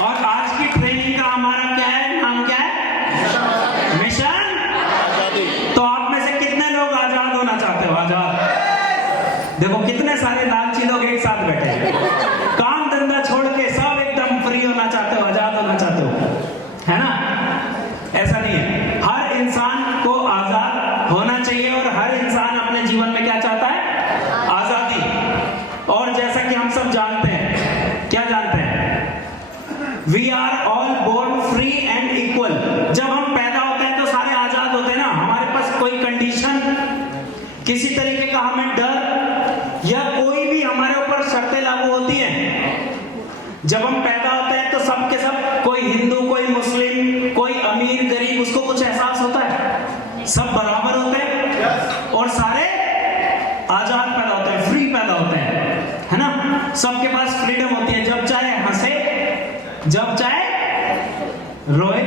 और आज की ट्रेनिंग का हमारा क्या है, नाम क्या है? मिशन आजादी। तो आप में से कितने लोग आजाद होना चाहते हो? आजाद। देखो कितने सारे लालची लोग एक साथ बैठे हैं, काम धंधा छोड़ के सब एकदम फ्री होना चाहते हो, आजाद होना चाहते हो, है ना? ऐसा नहीं है, हर इंसान को आजाद होना चाहिए और हर इंसान अपने जीवन में क्या चाहता है? आजादी। और जैसा कि हम सब जानते हैं, क्या जानते हैं? We are all born free and equal. जब हम पैदा होते हैं तो सारे आजाद होते हैं ना, हमारे पास कोई कंडीशन, किसी तरीके का हमें डर या कोई भी हमारे ऊपर शर्तें लागू होती हैं। जब हम पैदा होते हैं तो सब के सब, कोई हिंदू, कोई मुस्लिम, कोई अमीर गरीब, उसको कुछ एहसास होता है? सब बराबर होते हैं और सारे आजाद पैदा होते हैं, फ्री पैदा होते हैं, है ना? सबके पास फ्रीडम होती है, जब चाहे हंसे, जब चाहे रोए,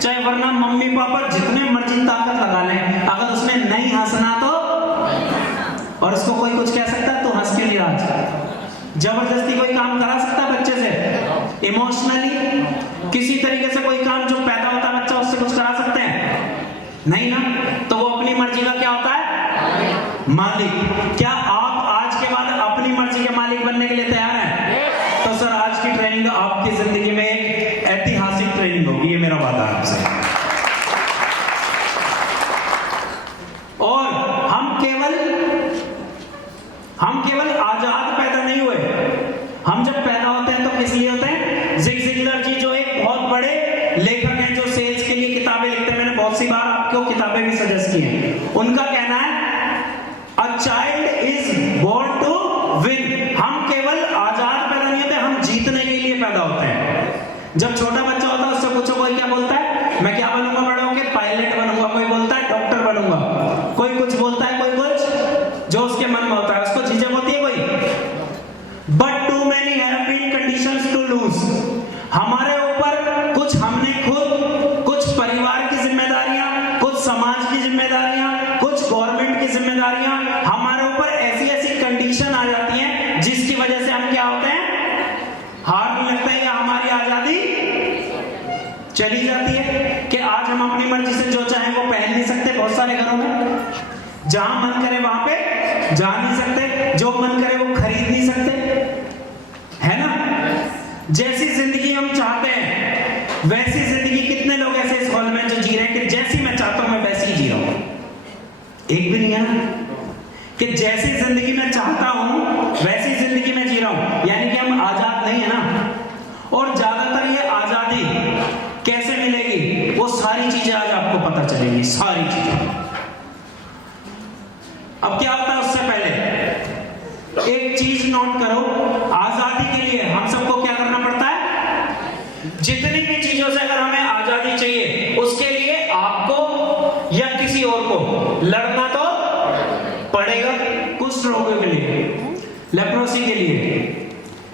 चाहे वरना मम्मी पापा जितने मर्जी ताकत लगा लें, अगर उसने नहीं हंसना तो, और उसको कोई कुछ कह सकता है तो हंस के लिए आज जबरदस्ती कोई काम करा सकता है बच्चे से? इमोशनली किसी तरीके से कोई काम जो पैदा होता है बच्चा, उससे कुछ करा सकते हैं? नहीं ना। तो वो अपनी मर्जी का क्या होता है? मालिक। क्या आप आज के बाद अपनी मर्जी के मालिक बनने के लिए तैयार हैं? तो सर आज की ट्रेनिंग आपकी जिंदगी में एक ऐतिहासिक ट्रेनिंग होगी, ये मेरा वादा है आपसे। और हम केवल आजाद पैदा नहीं हुए, हम जब पैदा होते हैं तो किस लिए होते हैं? ज़िग ज़िगलर जी जो एक बहुत बड़े लेखक हैं, जो सेल्स के लिए किताबें लिखते हैं, मैंने बहुत सी बार आपको किताबें भी सजेस्ट की हैं, उनका कहना है a child is born to win. हम केवल आजाद पैदा नहीं होते, हम जीतने के लिए पैदा होते हैं। जब छोटा बच्चा होता है उससे पूछो कोई क्या बोलता है? मैं क्या बनूंगा बड़ा होकर? पायलट बनूंगा। कोई बोलता है डॉक्टर बनूंगा, कोई कुछ बोलता है, कोई कुछ, जो उसके मन में होता है। उसको झिझक होती है कोई? But too many have been conditions to lose. हमारे ऊपर कुछ, हमने खुद कुछ परिवार की जिम्मेदारियां, कुछ समाज की जिम्मेदारियां, कुछ गवर्नमेंट की जिम्मेदारियां, हमारे ऊपर ऐसी ऐसी कंडीशन आ जाती हैं जिसकी वजह से हम क्या होते हैं? हारने लगते हैं या हमारी आजादी चली जाती है कि आज हम अपनी मर्जी से जो चाहे वो पहन नहीं सकते। बहुत सारे घरों में जहां मन करे वहां पे जा नहीं सकते, जो मन करे वो खरीद नहीं सकते, है ना? जैसी जिंदगी हम चाहते हैं वैसी जिंदगी कितने लोग ऐसे इस हॉल में जो जी रहे हैं कि जैसी मैं चाहता हूं मैं वैसी ही जी रहा हूं? एक भी नहीं है ना, कि जैसी जिंदगी मैं चाहता हूं वैसी जिंदगी में जी रहा हूं, यानी कि हम आजाद नहीं है ना। और ज्यादातर ये आजादी कैसे मिलेगी, वो सारी चीजें आज आपको पता चलेंगी, सारी चीजें। अब क्या होता है, उससे पहले एक चीज नोट करो, आजादी के लिए हम सबको क्या करना पड़ता है? जितनी भी चीजों से अगर हमें आजादी चाहिए, उसके लिए आपको या किसी और को लड़ना तो पड़ेगा। कुछ लोगों के लिए, लेप्रोसी के लिए,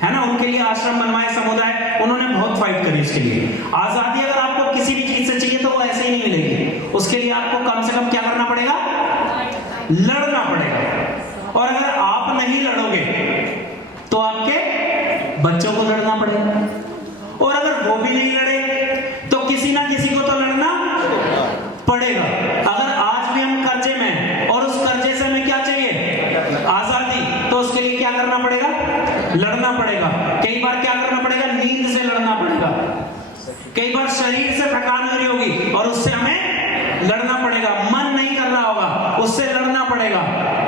है ना, उनके लिए आश्रम बनवाए समुदाय, उन्होंने बहुत फाइट करी इसके लिए। आजादी अगर आपको किसी भी चीज से चाहिए तो वो ऐसे ही नहीं मिलेगी, उसके लिए आपको कम से कम क्या करना पड़ेगा? लड़ना पड़ेगा। और अगर आप नहीं लड़ोगे तो आपके बच्चों को लड़ना पड़ेगा, और अगर वो भी नहीं लड़े तो किसी ना किसी को तो लड़ना पड़ेगा। अगर आज भी हम कर्जे में हैं और उस कर्जे से हमें क्या चाहिए? आजादी, तो उसके लिए क्या करना पड़ेगा? लड़ना पड़ेगा। कई बार क्या करना पड़ेगा? नींद से लड़ना पड़ेगा। कई बार शरीर से थकान हो रही होगी और उससे हमें लड़ना पड़ेगा। मन नहीं कर रहा होगा, उससे लड़ना पड़ेगा।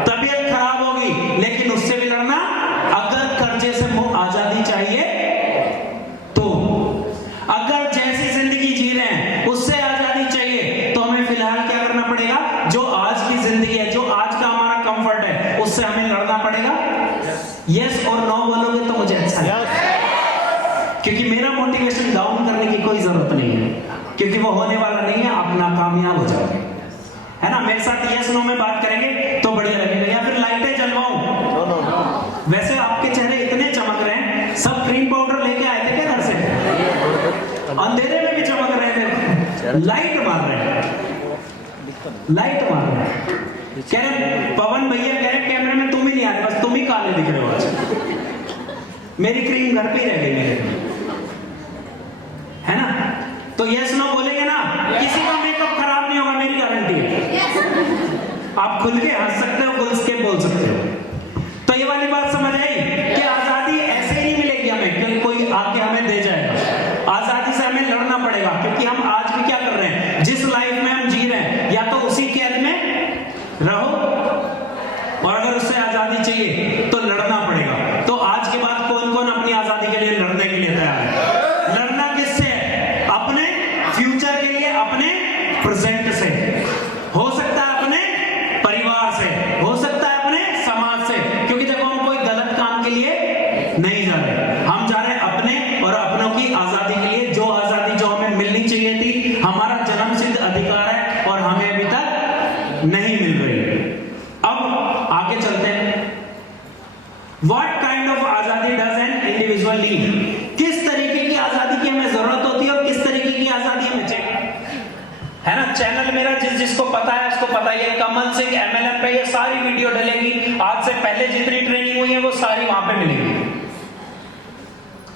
तबीयत खराब होगी लेकिन उससे भी लड़ना। अगर कर्जे से आजादी चाहिए तो, अगर जैसी जिंदगी जी रहे हैं उससे आजादी चाहिए तो हमें फिलहाल क्या करना पड़ेगा? जो आज की जिंदगी है, जो आज का हमारा कंफर्ट है, उससे हमें लड़ना पड़ेगा। यस और नो बोलोगे तो मुझे अच्छा है, क्योंकि मेरा मोटिवेशन डाउन करने की कोई जरूरत नहीं है, क्योंकि वो होने वाला नहीं है। आप नाकामयाब हो जाओगे, है ना? मेरे साथ यस नो में बात करेंगे तो बढ़िया लगेगा, या फिर लाइटें जलवाऊं? वैसे आपके चेहरे इतने चमक रहे हैं, सब क्रीम पाउडर लेके आए थे क्या घर से? अंधेरे में भी चमक रहे थे, लाइट मार रहे हैं, लाइट मार रहे हैं। कह रहे पवन भैया, कह रहे कैमरे में तुम ही नहीं आ रहे, बस तुम ही काले दिख रहे हो आज। मेरी क्रीम घर पे ही रह गई मेरे। तो यस नो बोलेंगे ना, किसी का मेकअप खराब नहीं होगा, मेरी गारंटी है। आप खुल के हंस सकते हो, खुल के बोल सकते हो। तो ये वाली बात समझ आई कि आजादी ऐसे ही नहीं मिलेगी हमें कि कोई आके हमें दे जाएगा। आजादी से हमें लड़ना पड़ेगा, क्योंकि हम आज भी क्या कर रहे हैं, जिस लाइफ में हम जी रहे हैं, या तो उसी कैद में रहो, और अगर उससे आजादी चाहिए तो लड़ना पड़ेगा। तो आज के बाद कौन कौन अपनी आजादी के लिए लड़ने के लिए तैयार है? लड़ना किससे है? अपने फ्यूचर के लिए, अपने प्रेजेंट से, हो सकता है अपने परिवार से, हो सकता है अपने समाज से, क्योंकि देखो हम कोई गलत काम के लिए नहीं जा रहे, हम जा रहे हैं अपने और अपनों की आजादी के लिए। जो आजादी जो हमें मिलनी चाहिए थी, हमारा जन्मसिद्ध अधिकार है और हमें अभी तक नहीं मिल रही। अब आगे चलते हैं। What kind of आजादी does an individual need? किस तरीके की आजादी की हमें जरूरत होती है और किस तरीके की आजादी हमें चाहिए, है ना। चैनल मेरा जिसको पता है उसको पता है, कमल सिंह MLM पे ये सारी वीडियो डलेगी। आज से पहले जितनी ट्रेनिंग हुई है वो सारी वहां पे मिलेगी।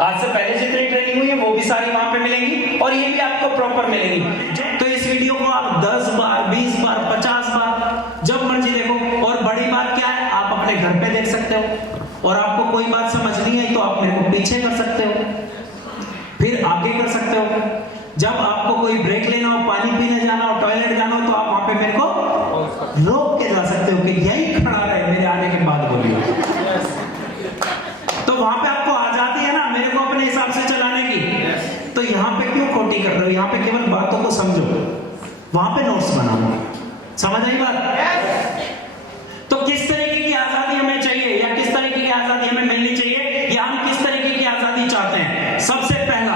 आज से पहले जितनी ट्रेनिंग हुई है वो भी सारी वहां पे मिलेंगी, और ये भी आपको प्रॉपर मिलेगी। तो इस वीडियो को आप 10 बार, 20 बार, 50 बार, जब मर्जी देखो। और बड़ी बात क्या है, आप अपने घर पे देख सकते हो, और आपको कोई बात समझ नहीं आई तो आप मेरे को पीछे कर सकते हो, फिर आगे कर सकते हो। जब आपको कोई ब्रेक लेना हो, पानी पीने जाना हो, टॉयलेट जाना हो, तो आप वहां पे मेरे को रोक के जा सकते हो कि यही खड़ा रहे, मेरे आने के बाद बोलिए। तो वहां पे आपको आजादी है ना मेरे को अपने हिसाब से चलाने की। तो यहाँ पे क्यों खोटी कर रहे हो? यहाँ पे केवल बातों को समझो, वहां पे नोट्स बनाओ। समझ आई बात? तो किस तरीके की आजादी हमें चाहिए, या किस तरीके की आजादी हमें मिलनी चाहिए, या हम किस तरीके की आजादी चाहते हैं? सबसे पहला,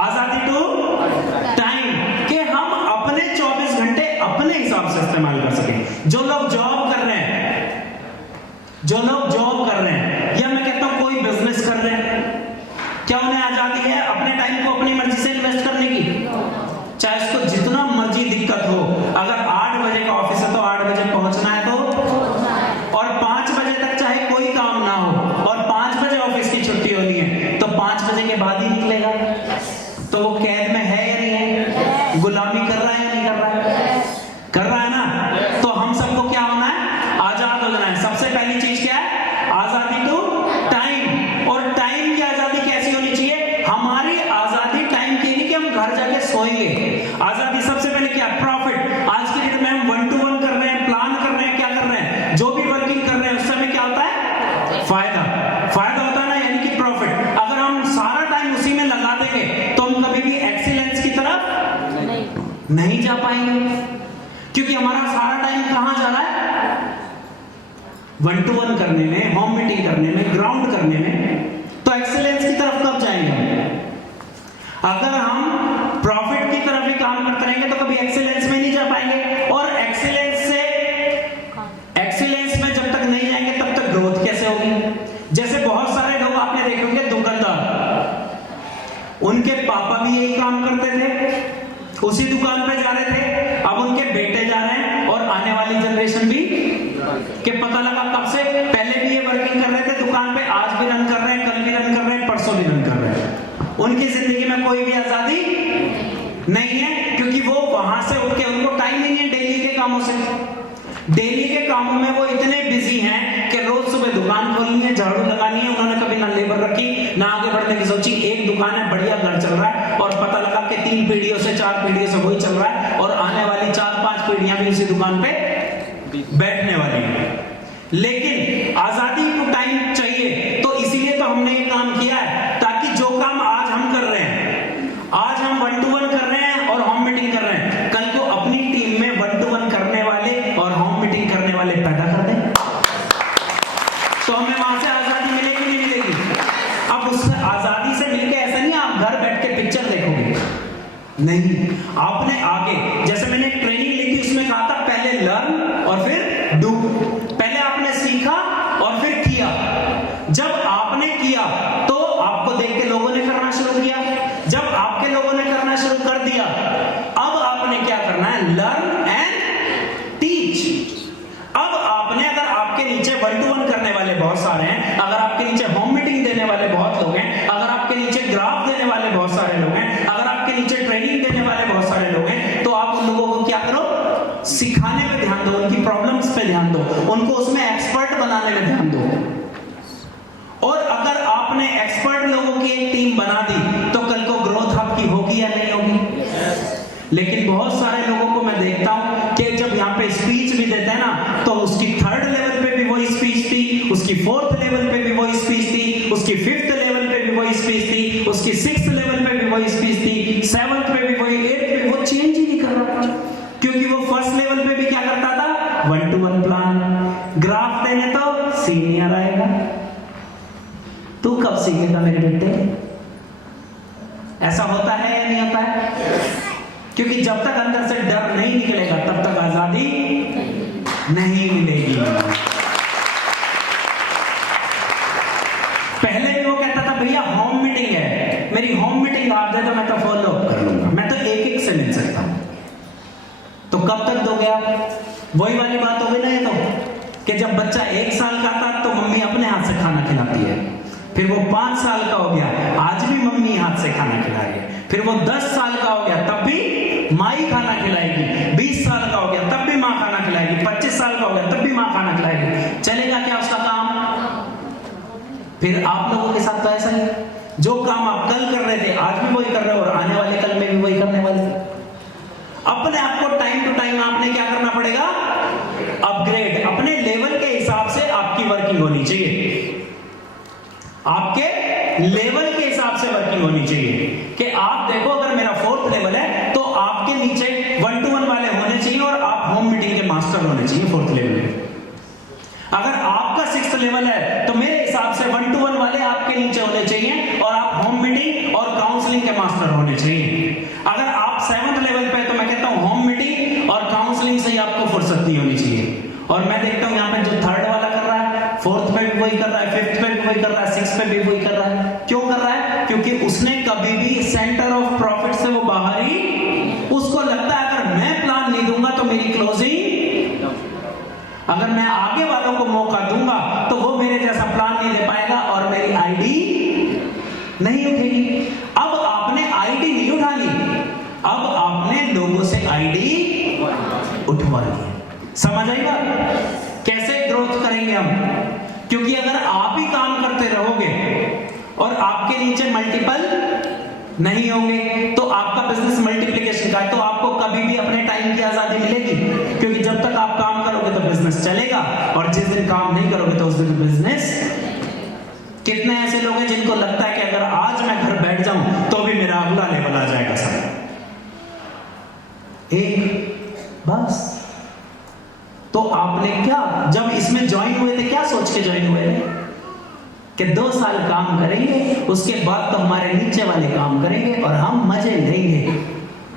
आजादी टू टाइम, कि हम अपने 24 घंटे अपने हिसाब से इस्तेमाल कर सकें। जो लोग जॉब कर रहे हैं, या मैं कहता हूं कोई बिजनेस कर रहे हैं, क्या उन्हें आजादी है अपने टाइम को अपनी मर्जी से इन्वेस्ट करने की? चाहे उसको जितना मर्जी दिक्कत हो, अगर 8 बजे का ऑफिस है तो 8 बजे पहुंचना है तो, और 5 बजे तक चाहे कोई काम ना हो, और 5 बजे ऑफिस की छुट्टी होनी है तो 5 बजे के बाद ही निकलेगा। तो वो कैद में है या नहीं है? गुलामी कर रहा है या नहीं कर रहा है? कर रहा है ना। तो हम सबको क्या होना है? आजाद हो जाना है। सबसे पहली चीज क्या है? आजादी टू टाइम। और टाइम की आजादी कैसी होनी चाहिए? हमारी आजादी टाइम की नहीं कि हम घर जाके सोएंगे। आजादी सबसे पहले क्या? प्रॉफिट। आज की डेट में हम 1 to 1 कर रहे हैं, प्लान कर रहे हैं, क्या कर रहे हैं, जो भी वर्किंग कर रहे हैं उस समय क्या होता है? फायदा। फायदा होता है ना, यानी कि प्रॉफिट। अगर हम सारा टाइम उसी में लगा देंगे तो हम कभी भी एक्सीलेंस की तरफ नहीं जा पाएंगे, क्योंकि हमारा सारा टाइम कहां जा रहा है? 1 to 1 करने में, होम मीटिंग करने में, ग्राउंड करने में। तो एक्सीलेंस की तरफ कब जाएंगे? अगर हम प्रॉफिट की तरफ ही काम करते रहेंगे तो कभी एक्सीलेंस में नहीं जा पाएंगे, और एक्सीलेंस में जब तक नहीं जाएंगे तब तक ग्रोथ कैसे होगी? जैसे बहुत सारे लोग आपने देखे होंगे दुकानदार, उनके पापा भी यही काम करते थे, उसी दुकान पे जा रहे थे, अब उनके बेटे जा रहे हैं, और आने वाली जनरेशन भी, कि पता लगा कब से पहले भी ये वर्किंग कर रहे थे दुकान पे, आज भी रन कर रहे हैं, कल भी रन कर रहे हैं, परसों भी रन कर रहे हैं। उनकी जिंदगी में कोई भी आजादी नहीं है, क्योंकि वो वहां से उठ के, उनको टाइम ही नहीं है डेली के कामों से। डेली के कामों में वो इतने बिजी हैं कि रोज सुबह दुकान खोलनी है, झाड़ू लगानी है। उन्होंने कभी ना लेबर रखी, ना आगे बढ़ने की सोची। एक दुकान है, बढ़िया घर चल रहा है, और पता लगा कि 3 पीढ़ियों से, 4 पीढ़ियों से वही चल रहा है, और आने वाली 4-5 पीढ़ियां भी उसी दुकान पे बैठने वाली है। लेकिन आजादी को टाइम चाहिए, तो इसीलिए तो हमने ये काम किया है, ताकि जो काम आज हम कर रहे हैं, आज हम 1 to 1 कर रहे हैं और होम मीटिंग कर रहे हैं, कल को अपनी टीम में 1 to 1 करने वाले और होम मीटिंग करने वाले पैदा कर दें, तो हमें वहां से आजादी मिलेगी नहीं मिलेगी? अब उस आजादी से मिलके ऐसा नहीं आप घर बैठ के पिक्चर देखोगे, नहीं। आपने आगे, जैसे मैंने ट्रेनिंग ली थी, उसमें कहा था पहले लर्न और फिर डू। पहले आपने सीखा और फिर किया। जब आपने किया तो आपको देख के लोगों ने करना शुरू किया। जब आपके लोगों ने करना शुरू कर दिया, अब आपने क्या करना है? Learn and teach. अब आपने, अगर आपके नीचे 1 to 1 करने वाले बहुत सारे हैं, अगर आपके नीचे होम मीटिंग देने वाले बहुत लोग हैं, अगर आपके नीचे ग्राफ देने वाले बहुत सारे लोग हैं, अगर उनकी प्रॉब्लम्स पे ध्यान दो, उनको उसमें एक्सपर्ट बनाने में ध्यान दो। और अगर आपने एक्सपर्ट लोगों की एक टीम बना दी तो कल को ग्रोथ आपकी होगी या नहीं होगी? लेकिन बहुत सारे लोगों को मैं देखता हूं कि जब यहाँ पे स्पीच भी देते हैं ना, तो उसकी 3rd लेवल पे भी वही स्पीच थी, उसकी 4th लेवल पे भी वही स्पीच थी, उसकी 5th लेवल पे भी वही स्पीच थी, उसकी 6th लेवल पे भी वही स्पीच थी, 7th पे भी वही, 8th पे वो चेंज ही नहीं कर रहा, क्योंकि वो 1st लेवल पे भी क्या करता था? 1-to-1 plan. ग्राफ देने तो सीनियर आएगा, तू कब सीखेगा मेरे बेटे? ऐसा होता है या नहीं होता है? क्योंकि जब तक अंदर से डर नहीं निकलेगा तब तक आजादी नहीं मिलेगी। पहले भी वो कहता था भैया होम मीटिंग है, मेरी होम मीटिंग आप दे दो, मैं तो फॉलो कर लूंगा, मैं तो एक से मिल सकता हूं। तो कब तक दोगे आप? वही वाली बात हो गई ना ये तो, कि जब बच्चा 1 साल का था तो मम्मी अपने हाथ से खाना खिलाती है, फिर वो 5 साल का हो गया, आज भी मम्मी हाथ से खाना खिला रही है, फिर वो 10 साल का हो गया तब भी माँ ही खाना खिलाएगी, 20 साल का हो गया तब भी माँ खाना खिलाएगी, 25 साल का हो गया तब भी माँ खाना खिलाएगी। चलेगा क्या उसका काम? फिर आप लोगों के साथ तो ऐसा ही, जो काम आप कल कर रहे थे आज भी वही कर रहे हो और आने वाले कल में भी वही करने वाले। अपने आप को टाइम टू टाइम आपने क्या करना पड़ेगा? अपग्रेड। अपने लेवल के हिसाब से आपकी वर्किंग होनी चाहिए, आपके लेवल के हिसाब से वर्किंग होनी चाहिए। कि आप देखो अगर मेरा 4th लेवल है तो आपके नीचे 1-to-1 वाले होने चाहिए और आप होम मीटिंग के मास्टर होने चाहिए 4th लेवल में। अगर आपका 6th लेवल है तो मेरे हिसाब से 1-to-1 वाले आपके नीचे होने चाहिए और आप होम मीटिंग और काउंसलिंग के मास्टर होने चाहिए। अगर आप 7th लेवल पे, तो मैं कहता हूं होम मीटिंग और काउंसलिंग से ही आपको फुर्सत नहीं होनी चाहिए। और मैं देखता हूं यहाँ पे जो 3rd वाला कर रहा है, 4th पे भी वही कर रहा है, 5th पे भी वही कर रहा है, 6th पे भी वही कर रहा है। क्यों कर रहा है? क्योंकि उसने कभी भी सेंटर ऑफ प्रॉफिट से वो बाहर ही, उसको लगता है अगर मैं प्लान नहीं दूंगा तो मेरी क्लोजिंग, अगर मैं आगे वालों को मौका दूंगा तो वो मेरे जैसा प्लान नहीं दे पाएगा और मेरी आईडी नहीं उठेगी। अब आपने आईडी नहीं उठानी, अब आपने लोगों से आईडी उठवानी है। समझ आई बात? कैसे ग्रोथ करेंगे हम? क्योंकि अगर आप ही काम करते रहोगे और आपके नीचे मल्टीपल नहीं होंगे तो आपका बिजनेस मल्टीप्लिकेशन का है, तो आपको कभी भी अपने टाइम की आजादी मिलेगी। क्योंकि जब तक आप काम करोगे तो बिजनेस चलेगा और जिस दिन काम नहीं करोगे तो उस दिन बिजनेस। कितने ऐसे लोग हैं जिनको लगता है कि अगर आज मैं घर बैठ जाऊं तो भी मेरा अगला लेवल आ जाएगा सर, एक बस। तो आपने क्या, जब इसमें ज्वाइन हुए थे क्या सोच के ज्वाइन हुए थे? कि 2 साल काम करेंगे, उसके बाद तो हमारे नीचे वाले काम करेंगे और हम मजे लेंगे।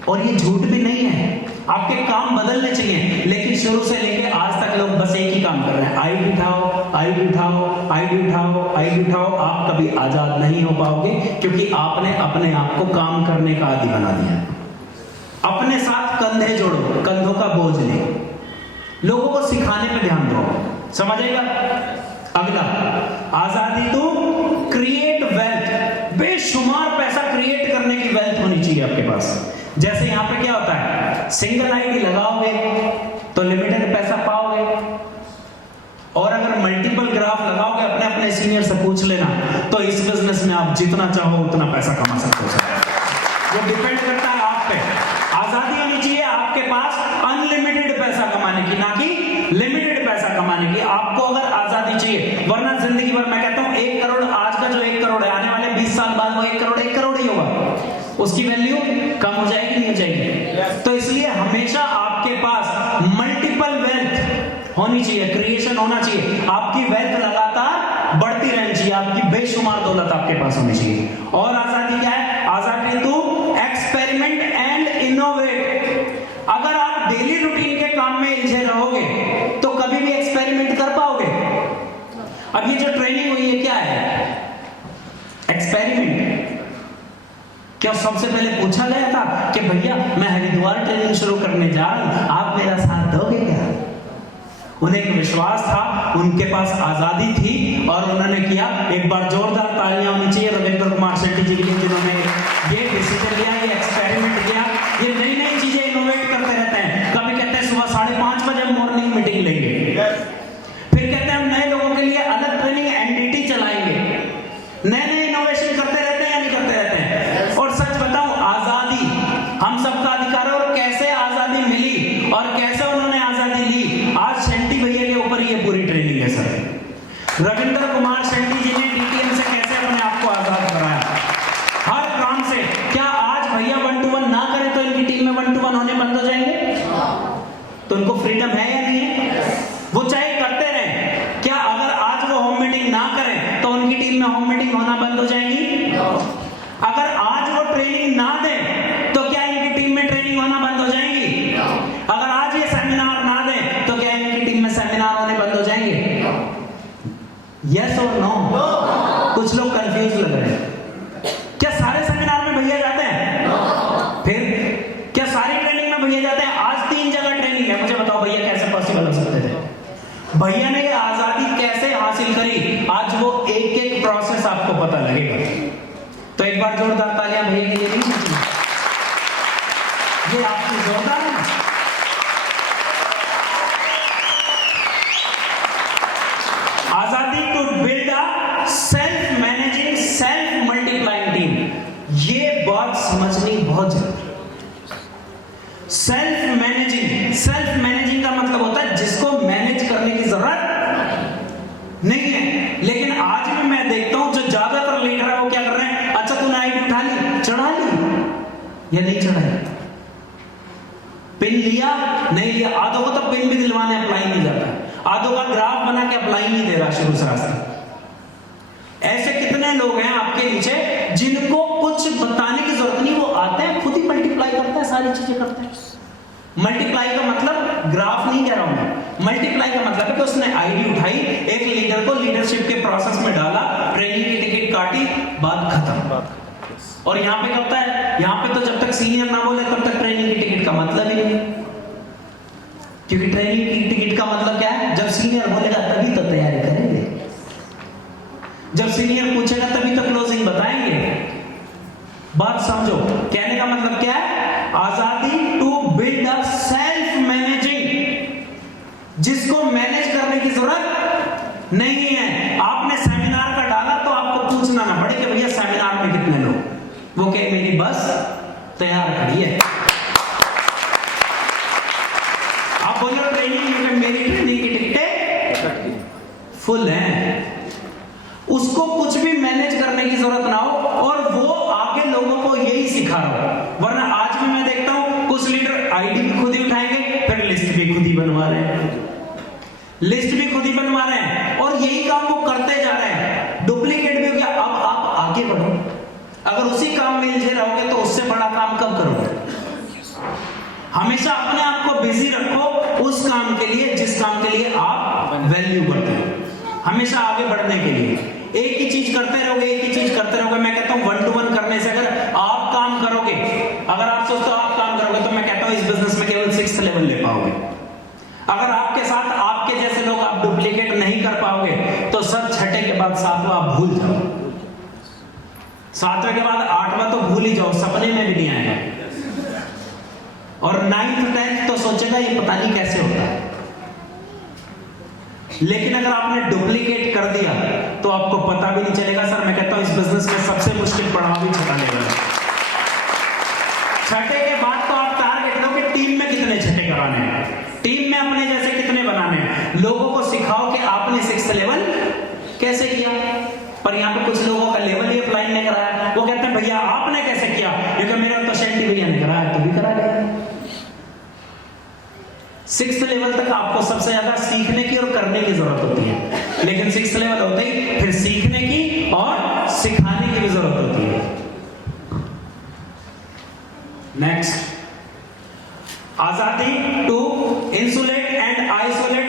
और ये झूठ भी नहीं है, आपके काम बदलने चाहिए, लेकिन शुरू से लेके आज तक लोग बस एक ही काम कर रहे हैं, आईडी उठाओ, आईडी उठाओ, आईडी उठाओ, आईडी उठाओ। आप कभी आजाद नहीं हो पाओगे क्योंकि आपने अपने आप को काम करने का आदी बना दिया। अपने साथ कंधे जोड़ो, कंधों का बोझ नहीं, लोगों को सिखाने पे ध्यान दो। समझ आएगा? अगला, आजादी टू क्रिएट वेल्थ। बेशुमार पैसा क्रिएट करने की वेल्थ होनी चाहिए आपके पास। जैसे यहां पे क्या होता है, सिंगल आईडी लगाओगे तो लिमिटेड पैसा पाओगे, और अगर मल्टीपल ग्राफ लगाओगे, अपने अपने सीनियर से पूछ लेना, तो इस बिजनेस में आप जितना चाहो उतना पैसा कमा सकते हो। वो डिपेंड करता है आप पे। आजादी होनी चाहिए आपके पास अनलिमिटेड पैसा कमाने की, ना कि लिमिटेड पैसा कमाने की। आपको अगर आजादी चाहिए, वरना जिंदगी भर मैं कहता हूं 1 करोड़, आज का जो 1 करोड़ है, आने वाले 20 साल बाद वो 1 करोड़ ही होगा। उसकी वैल्यू कम हो जाएगी, नहीं हो जाएगी? तो इसलिए हमेशा आपके पास मल्टीपल वेल्थ होनी चाहिए, क्रिएशन होना चाहिए। आपकी वेल्थ लगातार बढ़ती रहनी चाहिए, आपकी बेशुमार दौलत आपके पास होनी चाहिए। और आजादी क्या है? आजादी टू एक्सपेरिमेंट एंड इनोवेट। अगर आप डेली रूटीन के काम में इलझे रहोगे तो कभी भी एक्सपेरिमेंट कर पाओगे? अब ये जो ट्रेनिंग हुई है क्या है? एक्सपेरिमेंट। क्या सबसे पहले पूछा गया था कि भैया मैं हरिद्वार ट्रेनिंग शुरू करने जा रहा हूं, आप मेरा साथ दोगे क्या? उन्हें एक विश्वास था, उनके पास आजादी थी और उन्होंने किया। एक बार जोरदार तालियां होनी चाहिए रविंद्र कुमार शेट्टी जी के लिए, जिन्होंने ये डिसीजन लिया, ये एक्सपेरिमेंट किया। ये नई नई चीजें इनोवेट करते रहते हैं। कभी कहते हैं सुबह 5:30 बजे मॉर्निंग मीटिंग रविंद्र कुमार शेट्टी जी ने डीटीएम से कैसे अपने आप को आजाद कराया, हर काम से। क्या आज भैया 1 to 1 ना करें तो इनकी टीम में 1 to 1 होने बंद हो जाएंगे? तो इनको फ्रीडम है या नहीं है? वो चाहे करते रहे। क्या अगर आज वो होम मीटिंग ना करें तो उनकी टीम में होम मीटिंग होना बंद हो जाएगी? अगर आज वो ट्रेनिंग ना दें तो क्या इनकी टीम में ट्रेनिंग होना बंद हो जाएगी? अगर आज ये सेमिनार ना दें तो क्या इनकी टीम में सेमिनार होने बंद हो जाएंगे? यस और नो? कुछ लोग कंफ्यूज लग रहे हैं। क्या सारे सेमिनार में भैया जाते हैं? फिर क्या सारी ट्रेनिंग में भैया जाते हैं? आज 3 जगह ट्रेनिंग है, मुझे बताओ भैया कैसे पॉसिबल हो सकते थे? भैया ने ये आजादी कैसे हासिल करी, आज वो एक एक प्रोसेस आपको पता लगेगा। तो एक बार जोरदार तालियां भैया के लिए नहीं चाहिए? ये आपकी जोरदार है। आजादी to build a self managing self multiplying team, ये बात समझनी बहुत जरूरी है। सेल्फ मैनेजिंग का मतलब होता है जिसको मैनेज करने की जरूरत नहीं है। लेकिन आज भी मैं देखता हूं जो ज्यादातर लीडर है वो क्या कर रहे हैं, अच्छा तूने आईडी उठा ली, चढ़ा ली या नहीं चढ़ाई, पिन लिया नहीं लिया, आधों को तो पिन भी दिलवाने अप्लाई नहीं जाता, आधों का ग्राफ बना के अप्लाई नहीं दे रहा शुरू से रास्ते। ऐसे कितने लोग हैं आपके नीचे जिनको कुछ बताने की जरूरत नहीं, वो आते हैं खुद ही मल्टीप्लाई करते हैं, सारी चीजें करते हैं। मल्टीप्लाई का मतलब ग्राफ नहीं कह रहा हूं मैं, मल्टीप्लाई का मतलब है कि उसने आईडी उठाई, एक लीडर को लीडरशिप के प्रोसेस में डाला, ट्रेनिंग की टिकट काटी, बात खत्म। और यहां पे क्या होता है, यहां पे तो जब तक सीनियर ना बोले तब तक ट्रेनिंग की टिकट का मतलब ही नहीं, क्योंकि ट्रेनिंग की टिकट का मतलब क्या है, जब सीनियर बोलेगा तभी तो तैयारी करेंगे, जब सीनियर पूछेगा तभी तो क्लोजिंग बताएंगे। बात समझो, कहने का मतलब क्या है, आजादी to build a self managing, जिसको मैनेज करने की जरूरत नहीं है। आपने सेमिनार का डाला तो आपको पूछना ना पड़े कि भैया सेमिनार में कितने लोग, वो कहे मेरी बस तैयार खड़ी है। आप बोलो ट्रेनिंग में मेरी ट्रेनिंग की टिकटें फुल हैं, उसको कुछ भी मैनेज करने की जरूरत ना हो, और वो आगे लोगों को यही सिखा रहा हो। वरना आज भी मैं देखता हूं कुछ लीडर आईडी भी खुद ही उठाएंगे, फिर लिस्ट भी खुद ही बनवा रहे हैं, लिस्ट भी खुद ही बनवा रहे हैं, और यही काम वो करते जा रहे हैं, डुप्लीकेट भी हो गया। अब आप आगे बढ़ो, अगर उसी काम में उलझे रहोगे तो उससे बड़ा काम कब करोगे? हमेशा अपने आप को बिजी रखो उस काम के लिए जिस काम के लिए आप वैल्यू करते हो, हमेशा आगे बढ़ने के लिए। एक ही चीज करते रहोगे, एक ही चीज करते रहोगे, मैं कहता हूं 1 to 1 करने से अगर आप काम करोगे, अगर आप सोचते हो आप काम करोगे, तो मैं कहता हूं इस बिजनेस में केवल 6th लेवल ले पाओगे। अगर आपके साथ आपके जैसे लोग आप डुप्लीकेट नहीं कर पाओगे तो सब 6ठे के बाद 7वां आप भूल जाओ, 7वें के बाद 8वां तो भूल ही जाओ, सपने में भी नहीं आएगा, और 9th 10th तो सोचेगा ये पता नहीं कैसे होता है। लेकिन अगर आपने डुप्लीकेट कर दिया तो आपको पता भी नहीं चलेगा। सर मैं कहता हूं इस बिजनेस में सबसे मुश्किल पड़ाव भी 6ठा लेवल है। 6ठे के बाद तो आप टारगेट लो कि टीम में कितने 6ठे कराने हैं, टीम में अपने जैसे कितने बनाने हैं, लोगों को सिखाओ कि आपने 6th लेवल कैसे किया। पर यहाँ पे कुछ लोगों का लेवल ही अप्लाई नहीं कराया, वो कहते हैं भैया आपने कैसे किया, क्योंकि मेरा तो शेट्टी भैया ने कराया तो भी करा लिया। 6th लेवल तक आपको सबसे ज्यादा सीखने की और करने की जरूरत होती है, लेकिन 6th लेवल होते ही फिर सीखने की और सिखाने की भी जरूरत होती है। नेक्स्ट, आजादी टू इंसुलेट एंड आइसोलेट